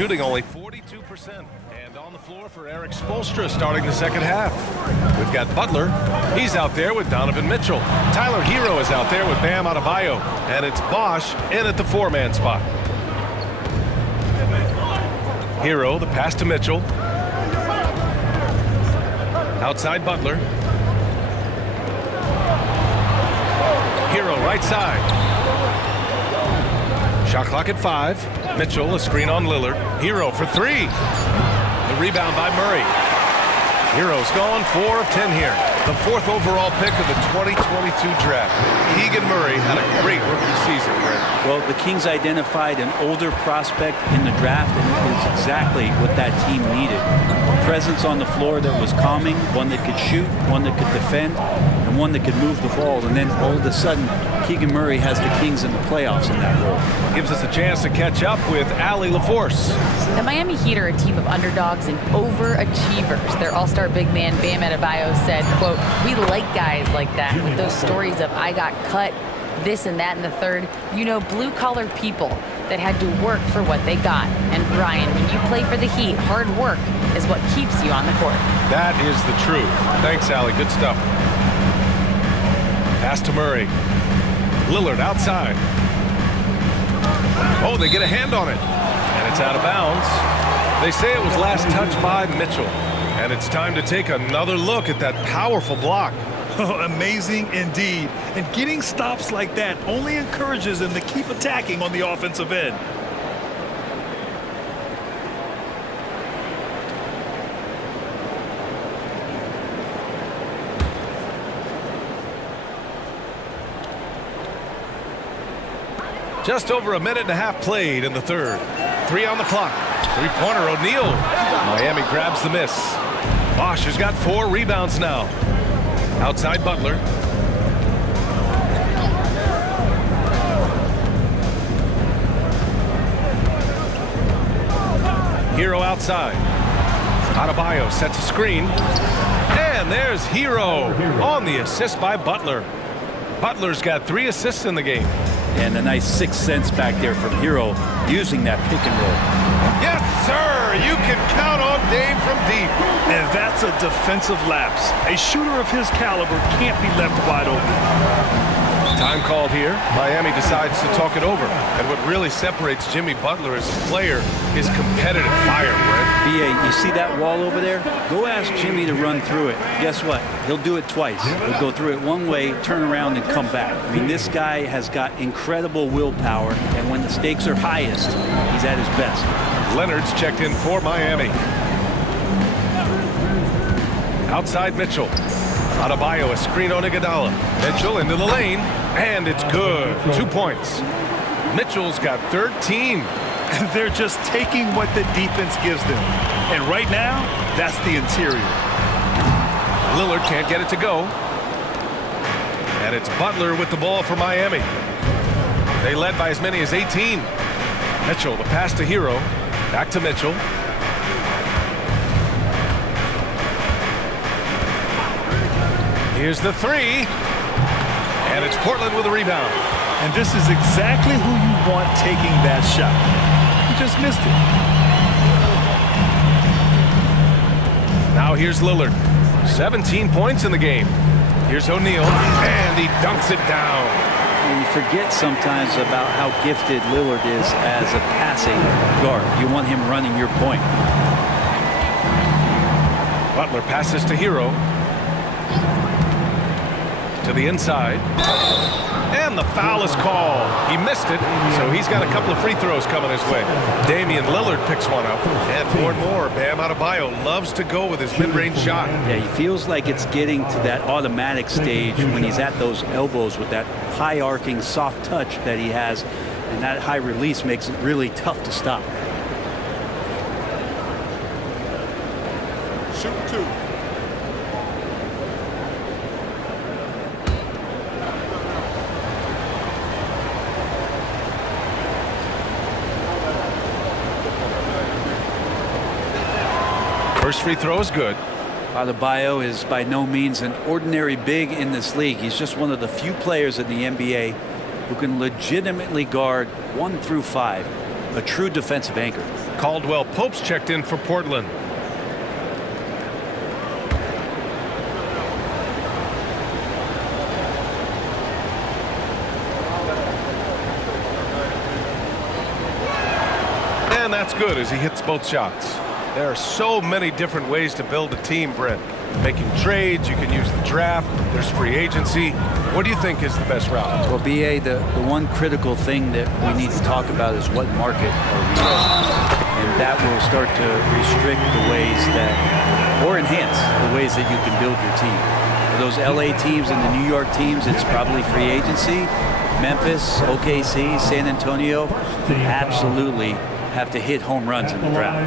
shooting only 42%. And on the floor for Eric Spoelstra starting the second half. We've got Butler. He's out there with Donovan Mitchell. Tyler Hero is out there with Bam Adebayo. And it's Bosch in at the four-man spot. Hero, the pass to Mitchell. Outside Butler. Hero right side. Shot clock at 5. Mitchell, a screen on Lillard. Hero for 3. The rebound by Murray. Hero's gone 4 of 10 here. The 4th overall pick of the 2022 draft. Keegan Murray had a great rookie season, Brent. Well, the Kings identified an older prospect in the draft, and it was exactly what that team needed. A presence on the floor that was calming, one that could shoot, one that could defend, and one that could move the ball. And then all of a sudden, Keegan Murray has the Kings in the playoffs in that role. Gives us a chance to catch up with Allie LaForce. The Miami Heat are a team of underdogs and overachievers. Their all-star big man, Bam Adebayo, said, quote, "We like guys like that with those stories of I got cut, this and that and the third. You know, blue-collar people that had to work for what they got. And Brian, when you play for the Heat, hard work is what keeps you on the court." That is the truth. Thanks, Allie. Good stuff. Pass to Murray. Lillard outside. Oh, they get a hand on it. And it's out of bounds. They say it was last touched by Mitchell. And it's time to take another look at that powerful block. Amazing indeed. And getting stops like that only encourages them to keep attacking on the offensive end. Just over a minute and a half played in the third. 3 on the clock. Three-pointer, O'Neal. Miami grabs the miss. Bosch has got 4 rebounds now. Outside Butler. Hero outside. Adebayo sets a screen. And there's Hero on the assist by Butler. Butler's got 3 assists in the game. And a nice 6th sense back there from Hero using that pick and roll. Yes, sir! You can count on Dame from deep. And that's a defensive lapse. A shooter of his caliber can't be left wide open. Time called here. Miami decides to talk it over. And what really separates Jimmy Butler as a player is competitive fire, Brent. B.A., you see that wall over there? Go ask Jimmy to run through it. Guess what? He'll do it twice. He'll go through it one way, turn around, and come back. I mean, this guy has got incredible willpower, and when the stakes are highest, he's at his best. Leonard's checked in for Miami. Outside Mitchell. Adebayo, a screen on Iguodala. Mitchell into the lane, and it's good. 2 points. Mitchell's got 13. They're just taking what the defense gives them. And right now, that's the interior. Lillard can't get it to go. And it's Butler with the ball for Miami. They led by as many as 18. Mitchell, the pass to Hero. Back to Mitchell. Here's the 3. And it's Portland with a rebound. And this is exactly who you want taking that shot. He just missed it. Now here's Lillard. 17 points in the game. Here's O'Neal, and he dunks it down. You forget sometimes about how gifted Lillard is as a passing guard. You want him running your point. Butler passes to Hero. To the inside. And the foul is called. He missed it, so he's got a couple of free throws coming his way. Damian Lillard picks one up. And more. Bam Adebayo loves to go with his mid-range shot. Yeah, he feels like it's getting to that automatic stage when he's at those elbows with that high arcing soft touch that he has. And that high release makes it really tough to stop. Shoot 2. First free throw is good. Adebayo is by no means an ordinary big in this league. He's just one of the few players in the NBA who can legitimately guard 1 through 5. A true defensive anchor. Caldwell Pope's checked in for Portland. And that's good as he hits both shots. There are so many different ways to build a team, Brent. Making trades, you can use the draft, there's free agency. What do you think is the best route? Well, BA, the one critical thing that we need to talk about is what market are we in? And that will start to restrict the ways that, or enhance the ways that you can build your team. For those LA teams and the New York teams, it's probably free agency. Memphis, OKC, San Antonio, absolutely have to hit home runs in the draft.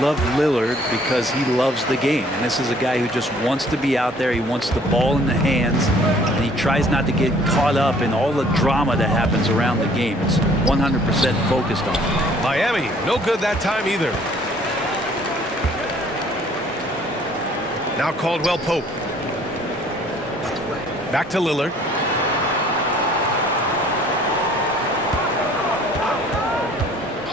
Love Lillard because he loves the game, and this is a guy who just wants to be out there. He wants the ball in the hands, and he tries not to get caught up in all the drama that happens around the game. It's 100% focused on it. Miami, no good that time either. Now Caldwell Pope. Back to Lillard.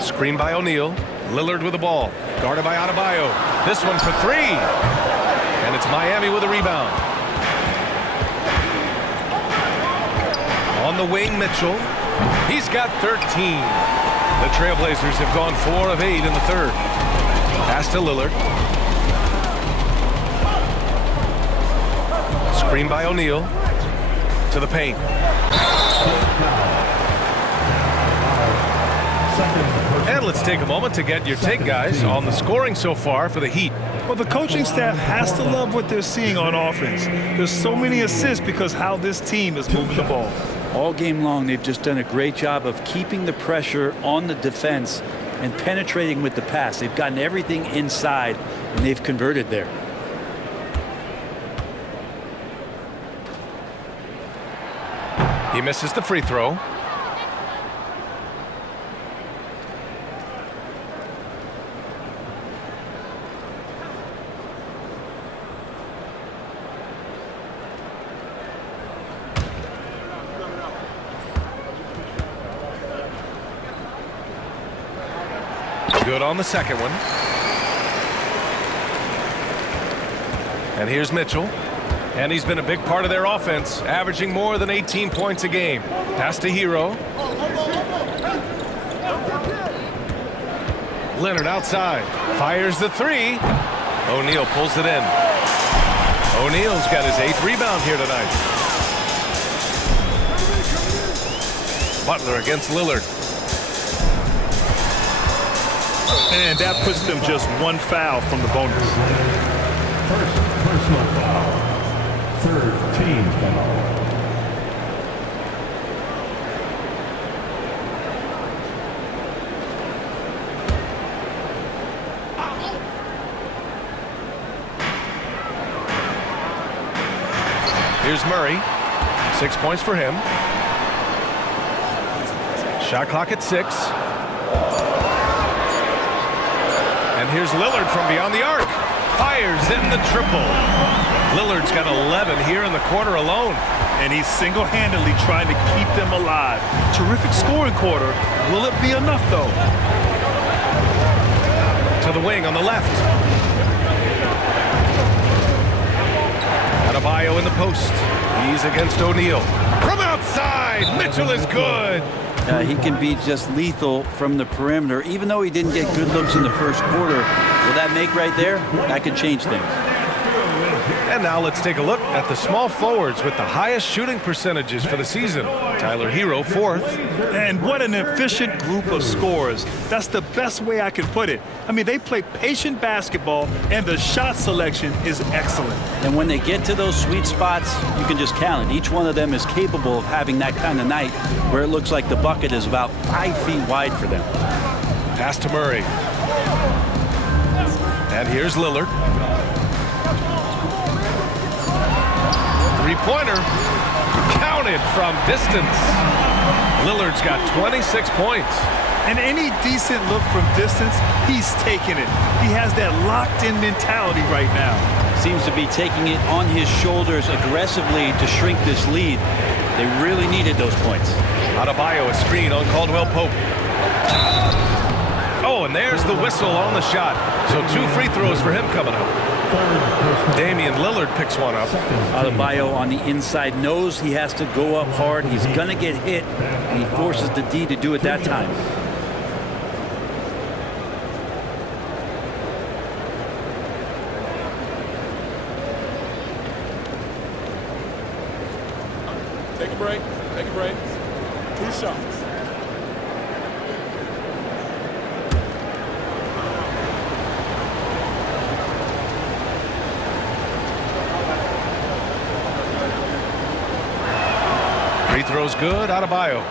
Screen by O'Neal. Lillard with the ball. Guarded by Adebayo. This one for three. And it's Miami with a rebound. On the wing, Mitchell. He's got 13. The Trailblazers have gone 4 of 8 in the third. Pass to Lillard. Screen by O'Neal. To the paint. And let's take a moment to get your take, guys, on the scoring so far for the Heat. Well, the coaching staff has to love what they're seeing on offense. There's so many assists because how this team is moving the ball. All game long, they've just done a great job of keeping the pressure on the defense and penetrating with the pass. They've gotten everything inside, and they've converted there. He misses the free throw. Good on the second one. And here's Mitchell. And he's been a big part of their offense, averaging more than 18 points a game. Pass to Hero. Leonard outside. Fires the three. O'Neal pulls it in. O'Neal's got his 8th rebound here tonight. Butler against Lillard. And that puts them just 1 foul from the bonus. First personal foul. 3rd team foul. Here's Murray. 6 points for him. Shot clock at 6. And here's Lillard from beyond the arc. Fires in the triple. Lillard's got 11 here in the quarter alone. And he's single-handedly trying to keep them alive. Terrific scoring quarter. Will it be enough, though? To the wing on the left. Adebayo in the post. He's against O'Neal. From outside, Mitchell is good. He can be just lethal from the perimeter. Even though he didn't get good looks in the first quarter, will that make right there? That could change things. And now let's take a look at the small forwards with the highest shooting percentages for the season. Tyler Hero, 4th. And what an efficient group of scorers. That's the best way I can put it. I mean, they play patient basketball, and the shot selection is excellent. And when they get to those sweet spots, you can just count it. Each one of them is capable of having that kind of night where it looks like the bucket is about 5 feet wide for them. Pass to Murray. And here's Lillard. three-pointer. Counted from distance. Lillard's got 26 points. And any decent look from distance, he's taking it. He has that locked-in mentality right now. Seems to be taking it on his shoulders aggressively to shrink this lead. They really needed those points. Adebayo, a screen on Caldwell Pope. Oh, and there's the whistle on the shot. So 2 free throws for him coming up. Damian Lillard picks one up. Adebayo on the inside knows he has to go up hard. He's going to get hit, and he forces the D to do it that time. Take a break. Take a break. 2 shots. Free throws good. Adebayo.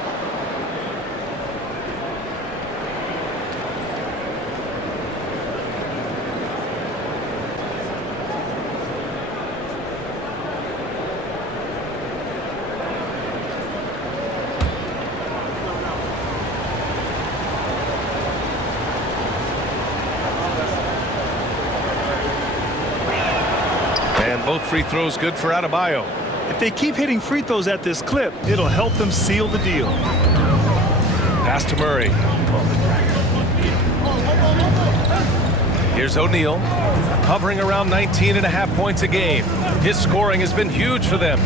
And both free throws good for Adebayo. If they keep hitting free throws at this clip, it'll help them seal the deal. Pass to Murray. Here's O'Neal, hovering around 19.5 points a game. His scoring has been huge for them.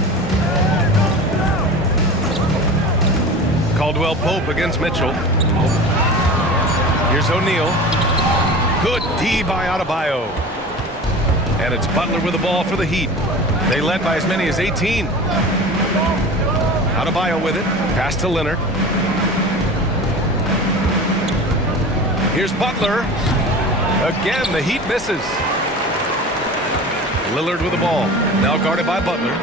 Caldwell Pope against Mitchell. Here's O'Neal. Good D by Adebayo. And it's Butler with the ball for the Heat. They led by as many as 18. Adebayo with it. Pass to Leonard. Here's Butler. Again, the Heat misses. Lillard with the ball. Now guarded by Butler.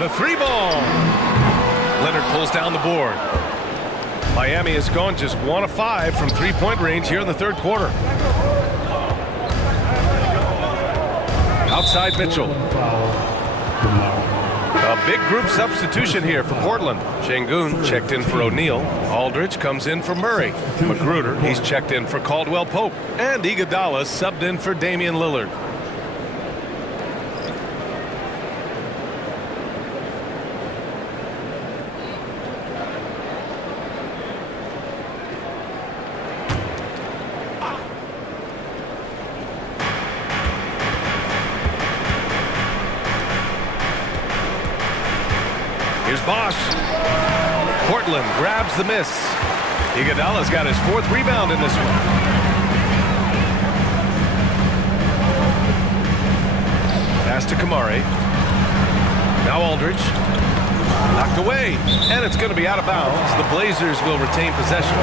The 3-ball. Leonard pulls down the board. Miami has gone just 1 of 5 from 3-point range here in the third quarter. Outside Mitchell. A big group substitution here for Portland. Şengün checked in for O'Neal. Aldridge comes in for Murray. Magruder, he's checked in for Caldwell Pope. And Iguodala subbed in for Damian Lillard. Here's Bosch. Portland grabs the miss. Iguodala's got his 4th rebound in this one. Pass to Kamari. Now Aldridge. Knocked away. And it's going to be out of bounds. The Blazers will retain possession.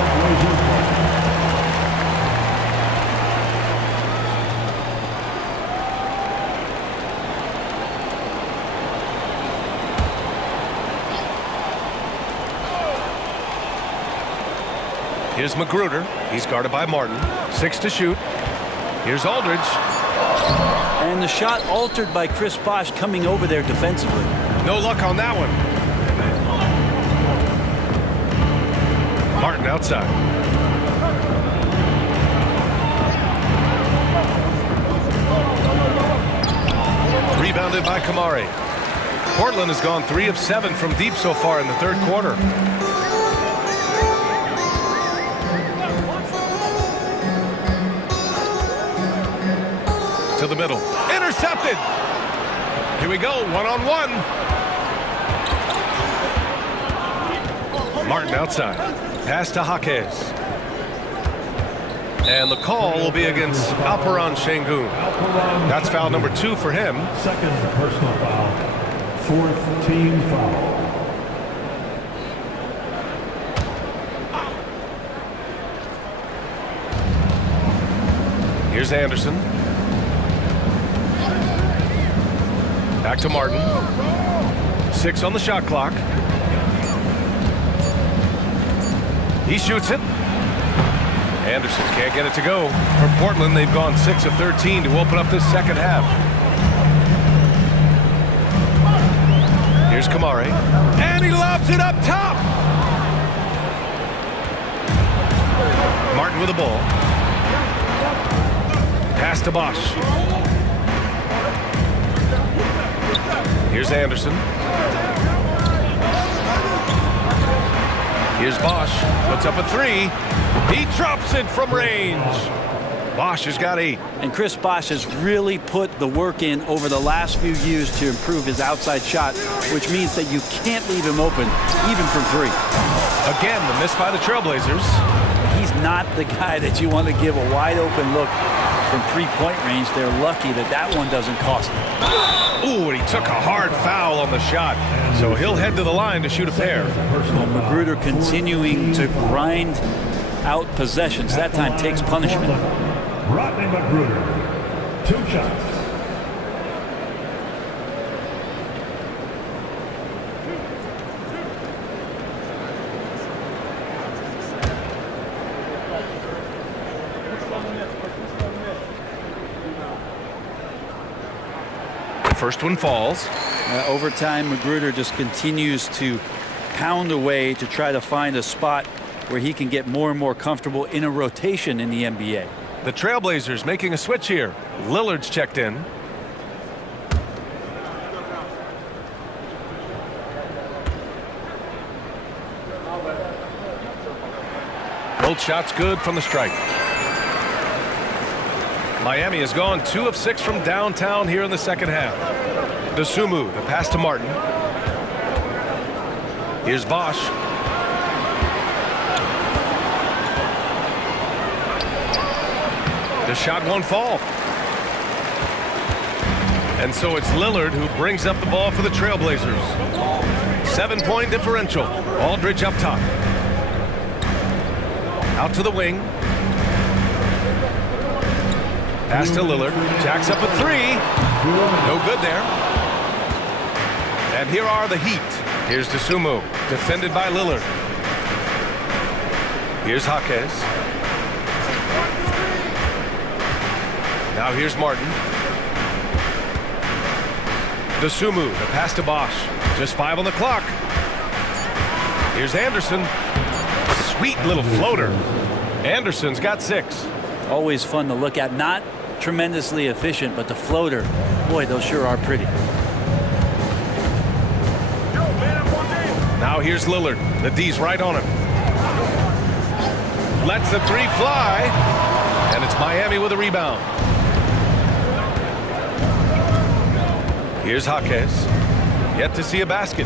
Here's Magruder. He's guarded by Martin. 6 to shoot. Here's Aldridge. And the shot altered by Chris Bosh coming over there defensively. No luck on that one. Martin outside. Rebounded by Kamari. Portland has gone 3 of 7 from deep so far in the third quarter. To the middle. Intercepted. Here we go. 1-on-1. Martin outside. Pass to Jaquez. And the call will be against Alperen Şengün. That's foul number 2 for him. Second personal foul. 4th team foul. Here's Anderson. Back to Martin. 6 on the shot clock. He shoots it. Anderson can't get it to go. For Portland, they've gone 6 of 13 to open up this second half. Here's Kamari. And he lobs it up top. Martin with the ball. Pass to Bosch. Here's Anderson. Here's Bosch. Puts up a three. He drops it from range. Bosch has got 8. And Chris Bosch has really put the work in over the last few years to improve his outside shot, which means that you can't leave him open, even from 3. Again, the miss by the Trailblazers. He's not the guy that you want to give a wide open look from 3-point range. They're lucky that that one doesn't cost them. Ooh, and he took a hard foul on the shot. So he'll head to the line to shoot a pair. Magruder continuing to grind out possessions. That time takes punishment. Rodney Magruder, 2 shots. First one falls. Over time, Magruder just continues to pound away to try to find a spot where he can get more and more comfortable in a rotation in the NBA. The Trailblazers making a switch here. Lillard's checked in. Both shots good from the strike. Miami has gone 2 of 6 from downtown here in the second half. Dosunmu, the pass to Martin. Here's Bosch. The shot won't fall. And so it's Lillard who brings up the ball for the Trailblazers. 7-point differential. Aldridge up top. Out to the wing. Pass to Lillard. Jacks up a 3. No good there. And here are the Heat. Here's Dosunmu, defended by Lillard. Here's Jaquez. Now here's Martin. Dosunmu, the pass to Bosch. Just 5 on the clock. Here's Anderson. Sweet little floater. Anderson's got 6. Always fun to look at. Not tremendously efficient, but the floater, boy, those sure are pretty. Now here's Lillard. The D's right on him. Lets the 3 fly. And it's Miami with a rebound. Here's Jaquez. Yet to see a basket.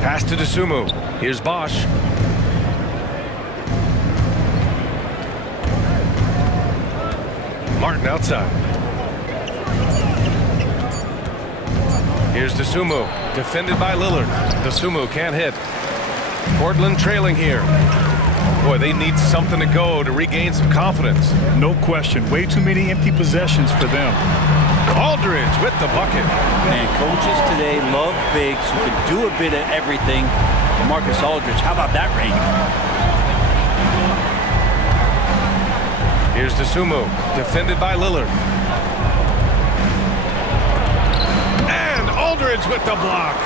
Pass to Dosunmu. Here's Bosch. Martin outside. Here's Dosunmu, defended by Lillard. Dosunmu can't hit. Portland trailing here. Boy, they need something to go to regain some confidence. No question. Way too many empty possessions for them. Aldridge with the bucket. And coaches today love bigs who can do a bit of everything. Marcus Aldridge, how about that range? Here's Dosunmu, defended by Lillard. And Aldridge with the block.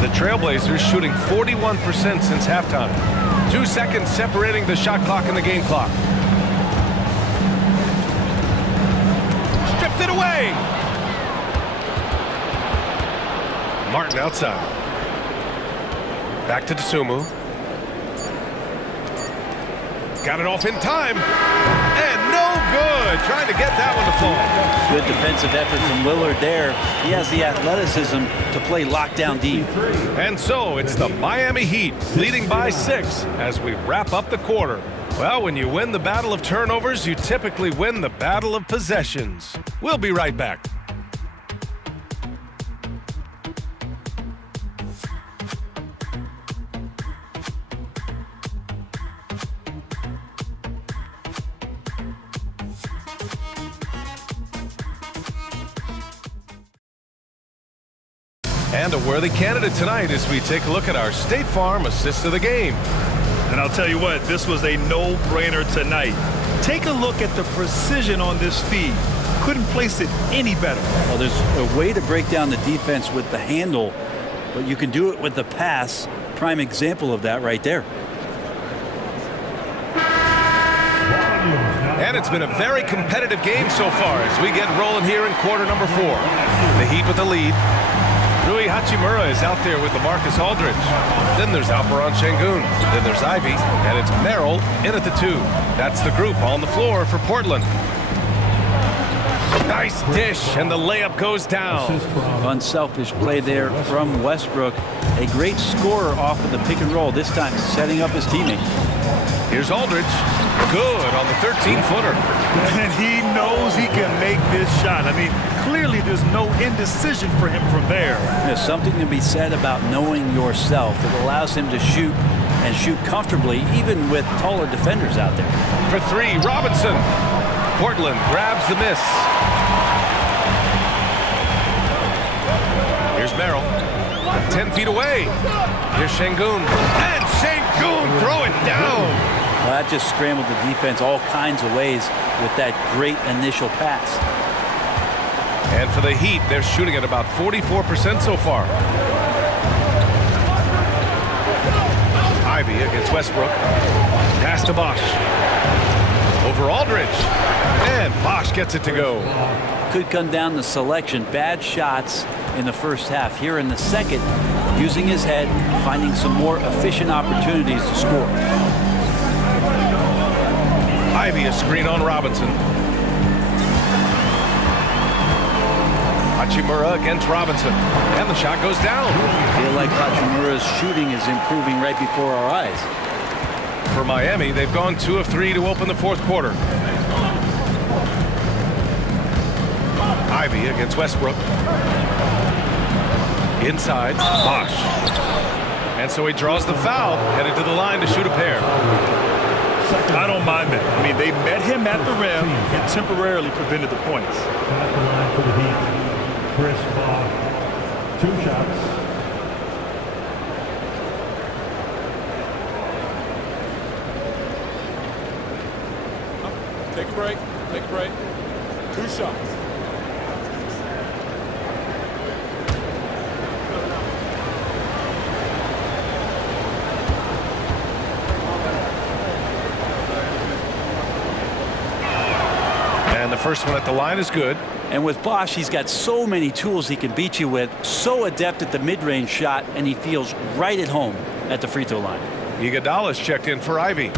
The Trailblazers shooting 41% since halftime. 2 seconds separating the shot clock and the game clock. Stripped it away. Martin outside. Back to Dosunmu. Got it off in time. And no good. Trying to get that one to fall. Good defensive effort from Lillard there. He has the athleticism to play lockdown deep. And so it's the Miami Heat leading by 6 as we wrap up the quarter. Well, when you win the battle of turnovers, you typically win the battle of possessions. We'll be right back. And a worthy candidate tonight as we take a look at our State Farm assist of the game. And I'll tell you what, this was a no-brainer tonight. Take a look at the precision on this feed. Couldn't place it any better. Well, there's a way to break down the defense with the handle, but you can do it with the pass. Prime example of that right there. And it's been a very competitive game so far as we get rolling here in quarter number 4. The Heat with the lead. Rui Hachimura is out there with LaMarcus Aldridge. Then there's Alperen Şengün. Then there's Ivy. And it's Merrill in at the 2. That's the group on the floor for Portland. Nice dish, and the layup goes down. Unselfish play there from Westbrook. A great scorer off of the pick and roll, this time setting up his teammate. Here's Aldridge. Good on the 13-footer. And he knows he can make this shot. I mean, clearly there's no indecision for him from there. There's something to be said about knowing yourself. It allows him to shoot and shoot comfortably, even with taller defenders out there. For 3, Robinson. Portland grabs the miss. Here's Merrill. 10 feet away. Here's Şengün. And Şengün throw it down. Well, that just scrambled the defense all kinds of ways with that great initial pass. And for the Heat, they're shooting at about 44% so far. Ivy against Westbrook. Pass to Bosch. Over Aldridge. And Bosch gets it to go. Could come down to selection. Bad shots in the first half. Here in the second, using his head, finding some more efficient opportunities to score. Ivy a screen on Robinson. Hachimura against Robinson. And the shot goes down. I feel like Hachimura's shooting is improving right before our eyes. For Miami, they've gone 2 of 3 to open the 4th quarter. Ivy against Westbrook. Inside, Bosch. And so he draws the foul, headed to the line to shoot a pair. I don't mind that. I mean, they met him at the rim and temporarily prevented the points. At the line for the Heat, Chris Paul. 2 shots. Take a break. Take a break. 2 shots. And the first one at the line is good. And with Bosch, he's got so many tools he can beat you with, so adept at the mid-range shot, and he feels right at home at the free throw line. Iguodala's checked in for Ivy.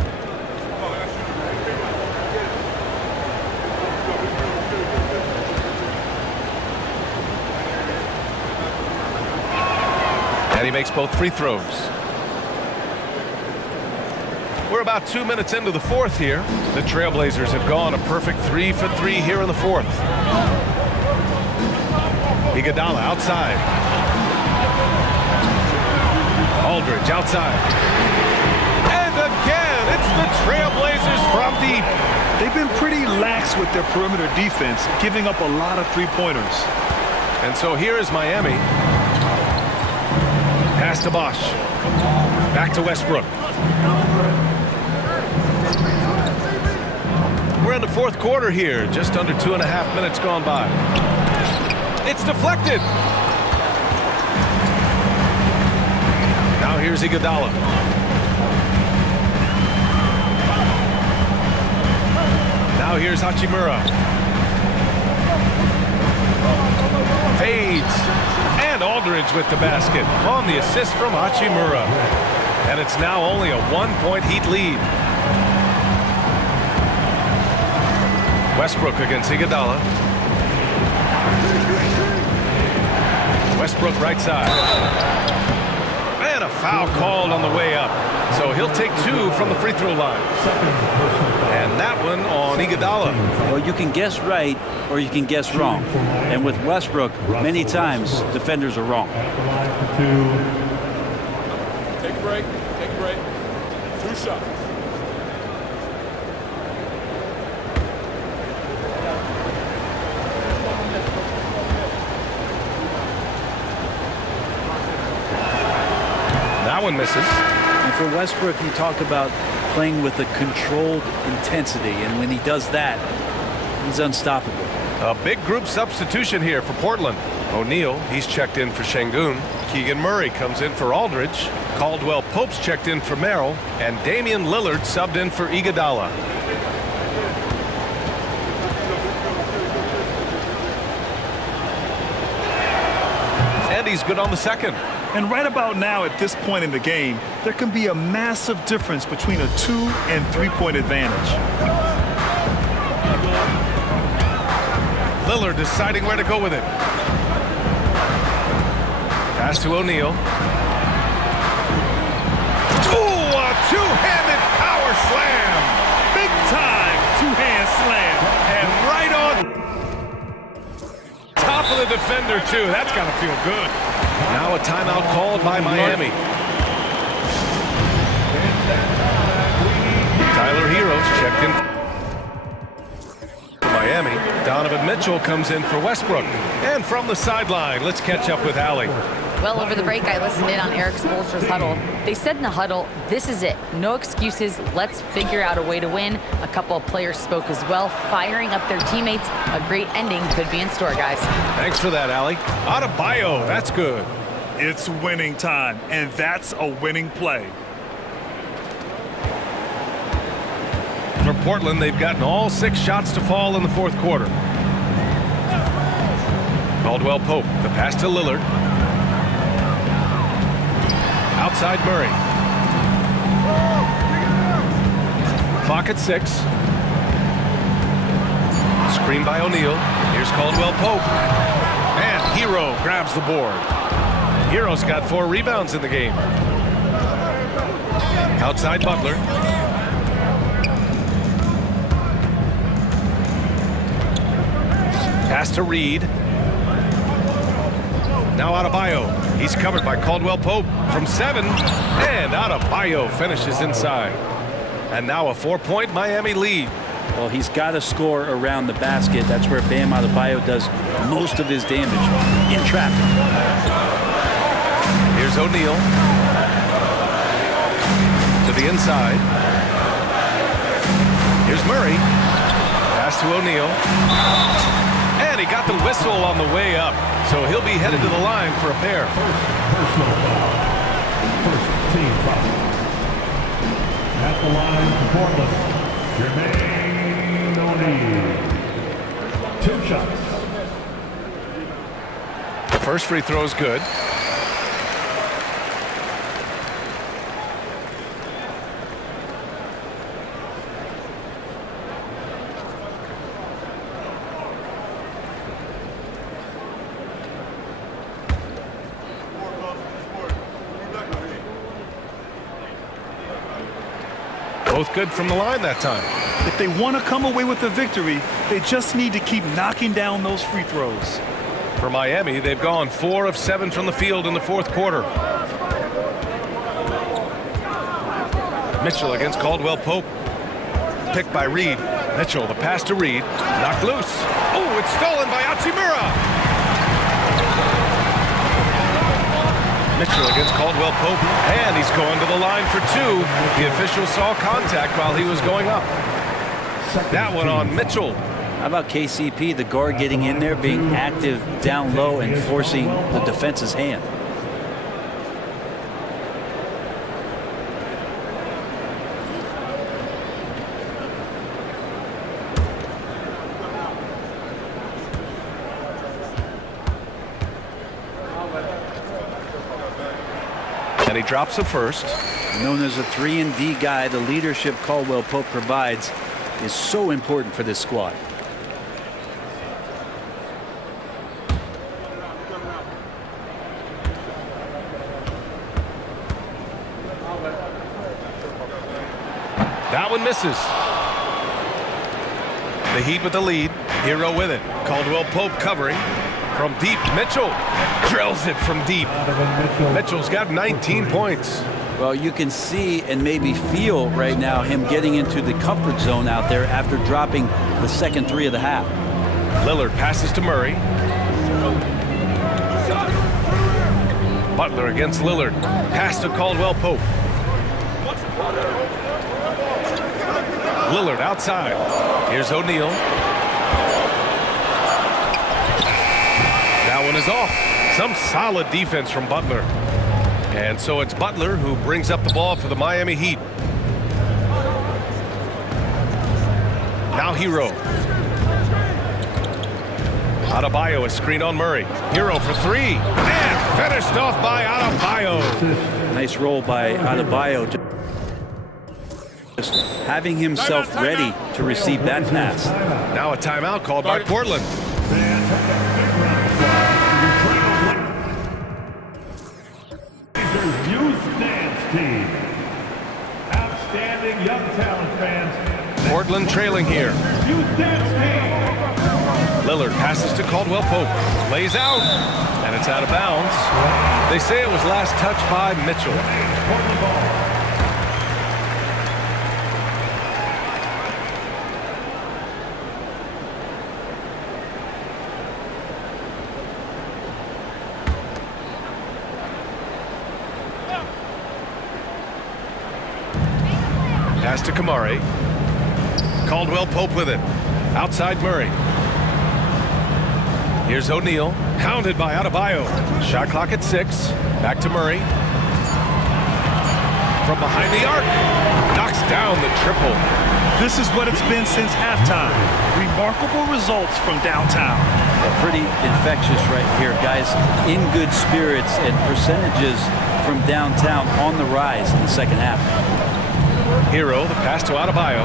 And he makes both free throws. We're about 2 minutes into the 4th here. The Trailblazers have gone a perfect 3 for 3 here in the 4th. Iguodala outside. Aldridge outside. And again, it's the Trailblazers from deep. They've been pretty lax with their perimeter defense, giving up a lot of three-pointers. And so here is Miami. Pass to Bosch. Back to Westbrook. We're in the 4th quarter here. Just under 2.5 minutes gone by. It's deflected. Now here's Iguodala. Now here's Hachimura. Fades. And Aldridge with the basket on the assist from Hachimura. And it's now only a 1-point Heat lead. Westbrook against Iguodala. Westbrook right side. And a foul called on the way up. So he'll take 2 from the free throw line. And that one on Iguodala. Well, you can guess right or you can guess wrong. And with Westbrook, many times defenders are wrong. At the line for 2. Take a break. Take a break. 2 shots. That one misses. And for Westbrook, you talk about playing with a controlled intensity, and when he does that, he's unstoppable. A big group substitution here for Portland. O'Neal, he's checked in for Şengün. Keegan Murray comes in for Aldridge. Caldwell Pope's checked in for Merrill. And Damian Lillard subbed in for Iguodala. And he's good on the second. And right about now, at this point in the game, there can be a massive difference between a 2- and 3-point advantage. Lillard deciding where to go with it. Pass to O'Neal. Ooh, a two-handed power slam. Big time two-hand slam. And right on top of the defender, too. That's got to feel good. Now a timeout called by Miami. Tyler Hero's checked in for Miami. Donovan Mitchell comes in for Westbrook. And from the sideline, let's catch up with Allie. Well, over the break, I listened in on Eric Spoelstra's huddle. They said in the huddle, this is it. No excuses. Let's figure out a way to win. A couple of players spoke as well, firing up their teammates. A great ending could be in store, guys. Thanks for that, Allie. Adebayo, that's good. It's winning time, and that's a winning play. For Portland, they've gotten all 6 shots to fall in the fourth quarter. Caldwell Pope, the pass to Lillard. Outside Murray. Clock at 6. Screen by O'Neal. Here's Caldwell Pope. And Hero grabs the board. Hero's got 4 rebounds in the game. Outside Butler. Pass to Reed. Now Adebayo. He's covered by Caldwell Pope from 7. And Adebayo finishes inside. And now a 4-point Miami lead. Well, he's got to score around the basket. That's where Bam Adebayo does most of his damage, in traffic. Here's O'Neal. To the inside. Here's Murray. Pass to O'Neal. And he got the whistle on the way up. So he'll be headed to the line for a pair. Personal foul. First team foul. At the line for Portland, Jermaine O'Neal. 2 shots. The first free throw is good. Both good from the line that time. If they want to come away with the victory, they just need to keep knocking down those free throws. For Miami, they've gone 4 of 7 from the field in the fourth quarter. Mitchell against Caldwell Pope. Picked by Reed. Mitchell, the pass to Reed. Knocked loose. Oh, it's stolen by Hachimura. Mitchell against Caldwell Pope, and he's going to the line for 2. The official saw contact while he was going up. That one on Mitchell. How about KCP, the guard getting in there, being active down low and forcing the defense's hand? And he drops the first. Known as a 3-and-D guy, the leadership Caldwell Pope provides is so important for this squad. That one misses. The Heat with the lead. Hero with it. Caldwell Pope covering. From deep, Mitchell drills it from deep. Mitchell's got 19 points. Well, you can see and maybe feel right now him getting into the comfort zone out there after dropping the second 3 of the half. Lillard passes to Murray. Butler against Lillard. Pass to Caldwell Pope. Lillard outside. Here's O'Neal. That one is off. Some solid defense from Butler. And so it's Butler who brings up the ball for the Miami Heat. Now Hero. Adebayo, a screen on Murray. Hero for three. And finished off by Adebayo. Nice roll by Adebayo. Just having himself ready to receive that pass. Now a timeout called by Portland. Youth dance team. Outstanding young talent fans. Portland trailing here. Youth dance team. Lillard passes to Caldwell Pope. Lays out. And it's out of bounds. They say it was last touched by Mitchell. Pass to Kamari. Caldwell Pope with it. Outside Murray. Here's O'Neal. Hounded by Adebayo. Shot clock at 6. Back to Murray. From behind the arc. Knocks down the triple. This is what it's been since halftime. Remarkable results from downtown. Pretty infectious right here, guys. In good spirits and percentages from downtown on the rise in the second half. Hero, the pass to Adebayo.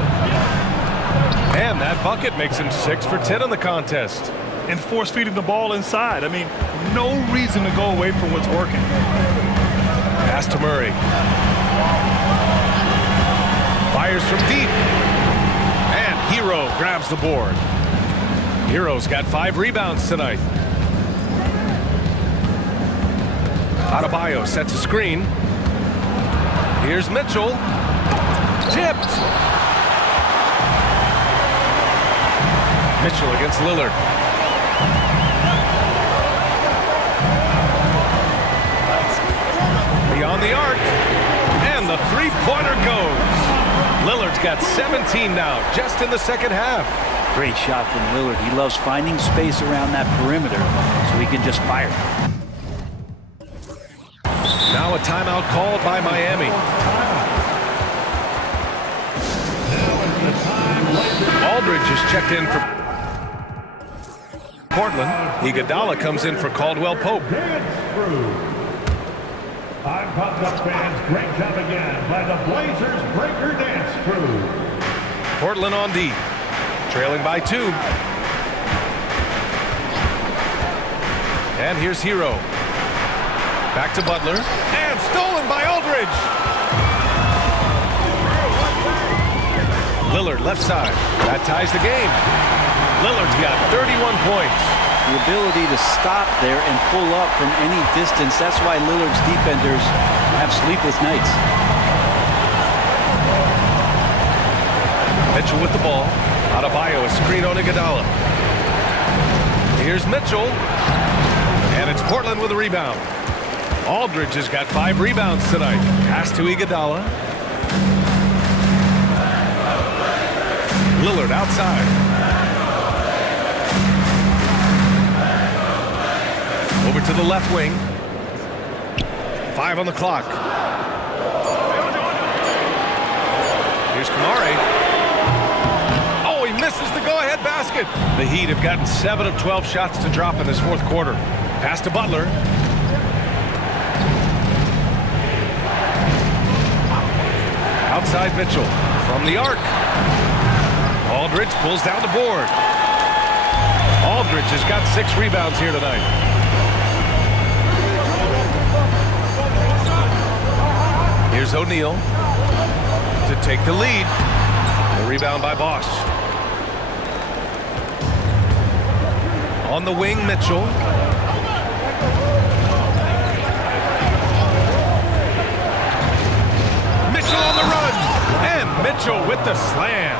And that bucket makes him 6 for 10 in the contest. And force feeding the ball inside. I mean, no reason to go away from what's working. Pass to Murray. Fires from deep. And Hero grabs the board. Hero's got 5 rebounds tonight. Adebayo sets a screen. Here's Mitchell. Tipped. Mitchell against Lillard. Beyond the arc. And the three-pointer goes. Lillard's got 17 now, just in the second half. Great shot from Lillard. He loves finding space around that perimeter so he can just fire. Now a timeout called by Miami. Aldridge is checked in for Portland. Iguodala comes in for Caldwell Pope. I'm pumped up, fans. Great job again by the Blazers Breaker Dance Crew. Portland on D. Trailing by 2. And here's Hero. Back to Butler. And stolen by Aldridge. Lillard left side. That ties the game. Lillard's got 31 points. The ability to stop there and pull up from any distance. That's why Lillard's defenders have sleepless nights. Mitchell with the ball. Adebayo, a screen on Iguodala. Here's Mitchell. And it's Portland with a rebound. Aldridge has got 5 rebounds tonight. Pass to Iguodala. Lillard outside. Over to the left wing. 5 on the clock. Here's Kamari. Oh, he misses the go-ahead basket. The Heat have gotten 7 of 12 shots to drop in this fourth quarter. Pass to Butler. Outside Mitchell. From the arc. Aldridge pulls down the board. Aldridge has got 6 rebounds here tonight. Here's O'Neal to take the lead. The rebound by Bosch. On the wing, Mitchell. Mitchell on the run. And Mitchell with the slam.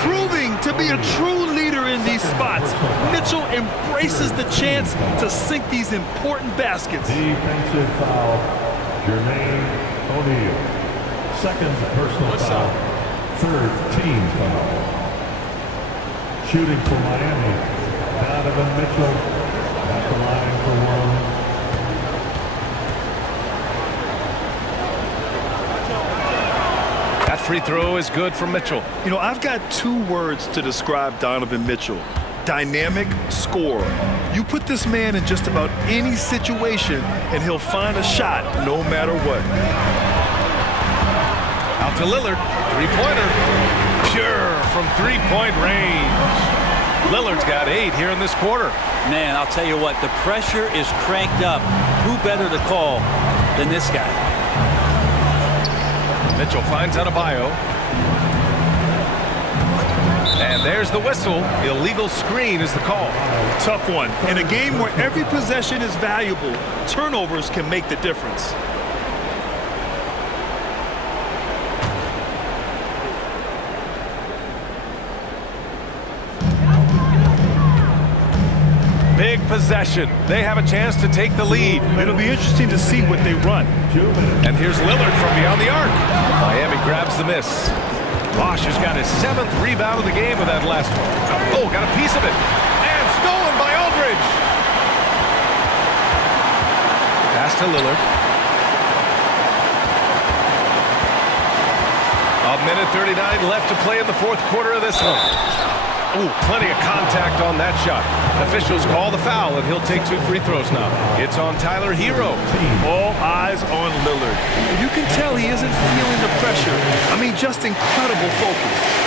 Proving to be a true leader in these spots. Mitchell embraces the chance to sink these important baskets. Defensive foul. Jermaine O'Neal. Second personal foul. Third team foul. Shooting for Miami, Donovan Mitchell at the line for one. That free throw is good for Mitchell. You know, I've got 2 words to describe Donovan Mitchell. Dynamic scorer. You put this man in just about any situation and he'll find a shot no matter what. Out to Lillard. Three-pointer. Pure from three-point range. Lillard's got 8 here in this quarter. Man, I'll tell you what, the pressure is cranked up. Who better to call than this guy? Mitchell finds Adebayo. And there's the whistle. Illegal screen is the call. Tough one. In a game where every possession is valuable, turnovers can make the difference. Big possession. They have a chance to take the lead. It'll be interesting to see what they run. And here's Lillard from beyond the arc. Miami grabs the miss. Bosch has got his 7th rebound of the game with that last one. Oh, got a piece of it. And stolen by Aldridge. Pass to Lillard. A minute 39 left to play in the 4th quarter of this one. Ooh, plenty of contact on that shot. Officials call the foul, and he'll take 2 free throws now. It's on Tyler Hero. All eyes on Lillard. You can tell he isn't feeling the pressure. I mean, just incredible focus.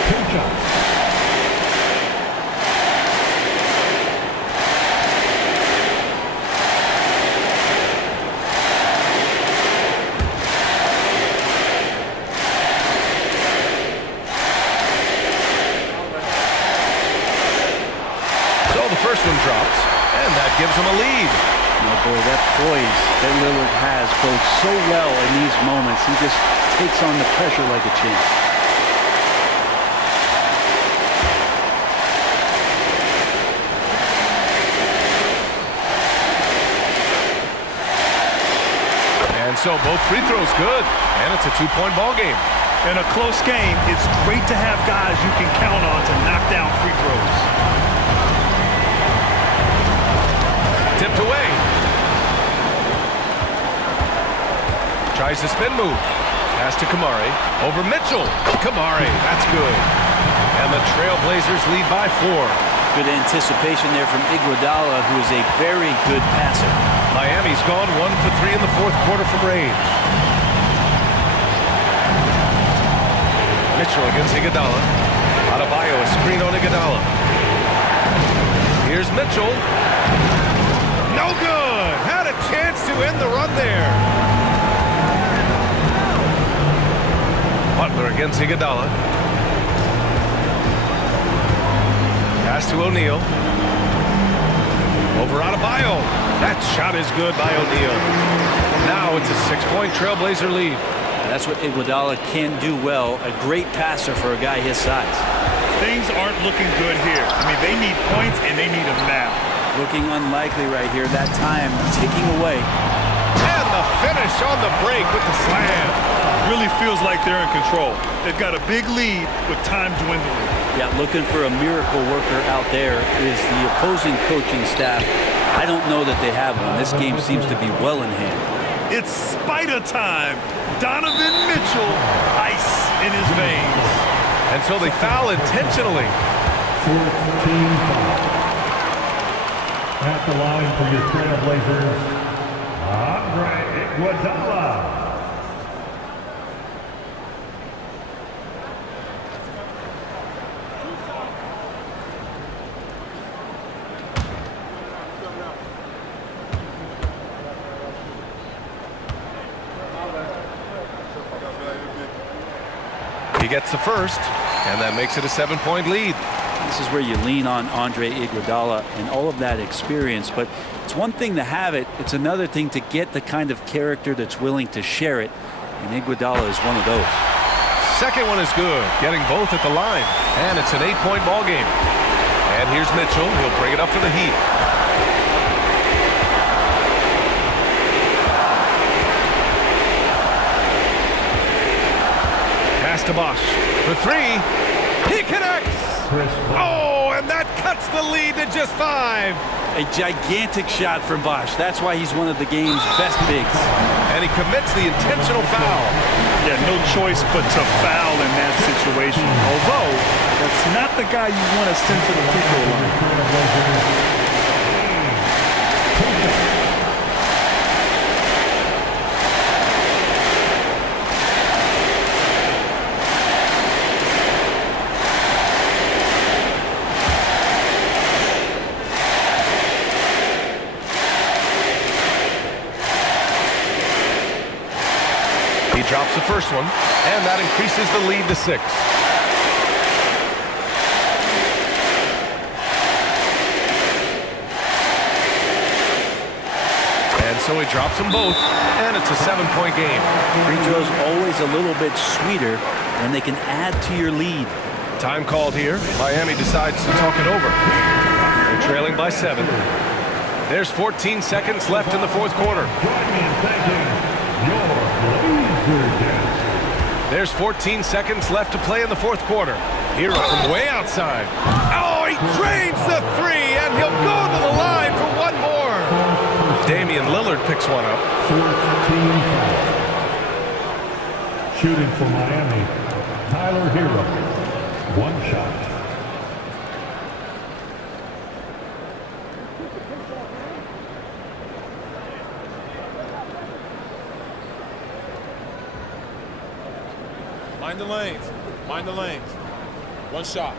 First one drops, and that gives him a lead. Oh boy, that poise that Lillard has bodes so well in these moments. He just takes on the pressure like a champ. And so both free throws good, and it's a 2-point ball game. In a close game, it's great to have guys you can count on to knock down free throws. Tipped away. Tries the spin move. Pass to Kamari. Over Mitchell. Kamari. That's good. And the Trailblazers lead by 4. Good anticipation there from Iguodala, who is a very good passer. Miami's gone 1 for 3 in the 4th quarter from range. Mitchell against Iguodala. Adebayo, a screen on Iguodala. Here's Mitchell. No good. Had a chance to end the run there. Butler against Iguodala. Pass to O'Neal. Over Adebayo. That shot is good by O'Neal. Now it's a 6-point Trailblazer lead. That's what Iguodala can do well. A great passer for a guy his size. Things aren't looking good here. I mean, they need points, and they need them now. Looking unlikely right here. That time ticking away. And the finish on the break with the slam. Really feels like they're in control. They've got a big lead with time dwindling. Yeah, looking for a miracle worker out there is the opposing coaching staff. I don't know that they have one. This game seems to be well in hand. It's Spider time. Donovan Mitchell, ice in his veins. And so they foul intentionally. 4th team foul. At the line for your Trailblazers, Iguodala. He gets the first, and that makes it a 7-point lead. This is where you lean on Andre Iguodala and all of that experience, but it's one thing to have it. It's another thing to get the kind of character that's willing to share it, and Iguodala is one of those. Second one is good, getting both at the line, and it's an 8-point ball game. And here's Mitchell. He'll bring it up for the Heat. Pass to Bosch. for three. He connects. Oh, and that cuts the lead to just 5. A gigantic shot from Bosch. That's why he's one of the game's best bigs. And he commits the intentional foul. Yeah, no choice but to foul in that situation. Although, that's not the guy you want to send to the free throw line. He drops the first one, and that increases the lead to 6. And so he drops them both, and it's a 7-point game. Free throws always a little bit sweeter when they can add to your lead. Time called here. Miami decides to talk it over. They're trailing by 7. There's 14 seconds left in the fourth quarter. There's 14 seconds left to play in the fourth quarter. Hero from way outside. Oh, he drains the 3, and he'll go to the line for one more. Damian Lillard picks one up. 14 foul. Shooting for Miami, Tyler Hero. One shot. Mind the lanes. Mind the lanes. One shot.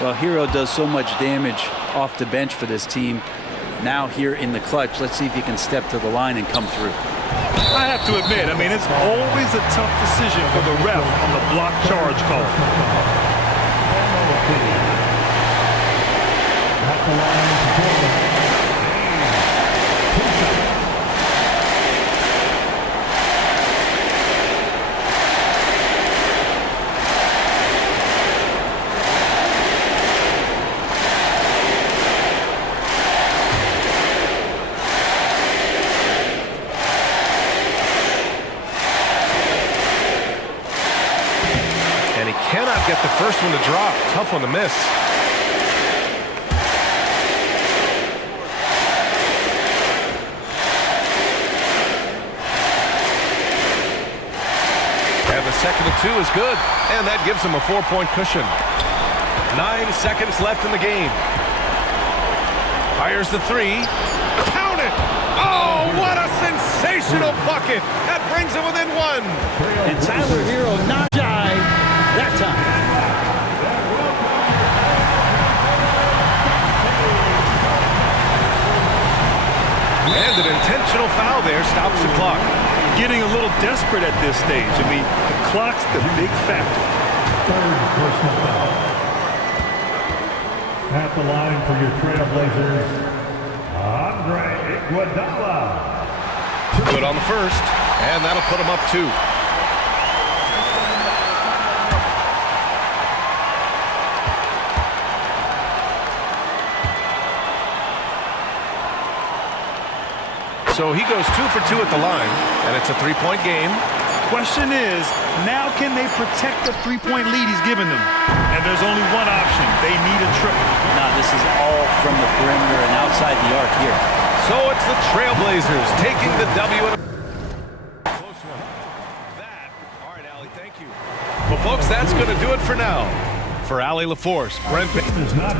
Well, Hero does so much damage off the bench for this team. Now here in the clutch, let's see if he can step to the line and come through. I have to admit, it's always a tough decision for the ref on the block charge call. At the line for And he cannot get the first one to drop. Tough one to miss. And the second of 2 is good, and that gives him a 4-point cushion. 9 seconds left in the game. Fires the 3. Count it! Oh, what a sensational bucket! That brings him within 1. And Tyler Hero not shy that time. And an intentional foul there stops the clock. Getting a little desperate at this stage. The clock's the big factor. third personal foul. At the line for your Trailblazers, Andre Iguodala. Good on the first, and that'll put him up 2. So he goes 2 for 2 at the line, and it's a 3-point game. Question is, now can they protect the 3-point lead he's given them? And there's only one option. They need a triple. Now this is all from the perimeter and outside the arc here. So it's the Trailblazers taking the W. Close one. All right, Allie, thank you. Well, folks, that's going to do it for now. For Allie LaForce, Brent Is not